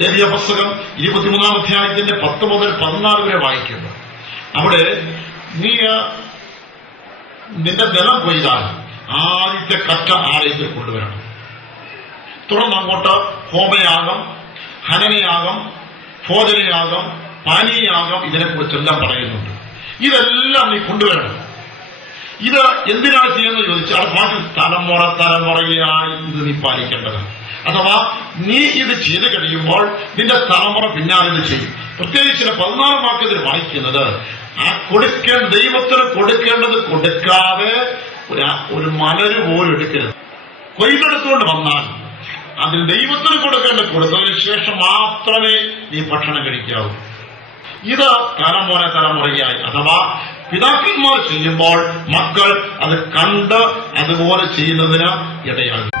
ലേവ്യ പുസ്തകം 23-ാം അധ്യായത്തിന്റെ 10 മുതൽ 16 വരെ വായിക്കുന്നു. അവിടെ നീ നിന്റെ നിലം കൊയ്താൽ ആദ്യത്തെ കറ്റ ആലയത്തിൽ കൊണ്ടുവരണം. തുടർന്ന് അങ്ങോട്ട് ഹോമയാഗം, ഹനനയാഗം, ഭോജനയാഗം, പാനീയാഗം ഇതിനെക്കുറിച്ചെല്ലാം പറയുന്നുണ്ട്. ഇതെല്ലാം നീ കൊണ്ടുവരണം. ഇത് എന്തിനാണ് ചെയ്യുന്നത് ചോദിച്ചാൽ ഭാഷ തലമുറയായി ഇത് നീ പാലിക്കേണ്ടതാണ്. അഥവാ നീ ഇത് ചെയ്ത് കഴിയുമ്പോൾ നിന്റെ തലമുറ പിന്നാലെ ഇത് ചെയ്യും. പ്രത്യേകിച്ച് 14-ാം വാക്യത്തിൽ വായിക്കുന്നത് ദൈവത്തിന് കൊടുക്കേണ്ടത് കൊടുക്കാതെ ഒരു മലര് പോലും എടുക്കരുത്. കൊയ്തെടുത്തുകൊണ്ട് വന്നാൽ അതിൽ ദൈവത്തിന് കൊടുക്കേണ്ടത് കൊടുത്തതിന് ശേഷം മാത്രമേ നീ ഭക്ഷണം കഴിക്കാവൂ. ഇത് തലമുറയായി അഥവാ പിതാക്കന്മാർ ചെയ്യുമ്പോൾ മക്കൾ അത് കണ്ട് അതുപോലെ ചെയ്യുന്നതിന് ഇടയാകും.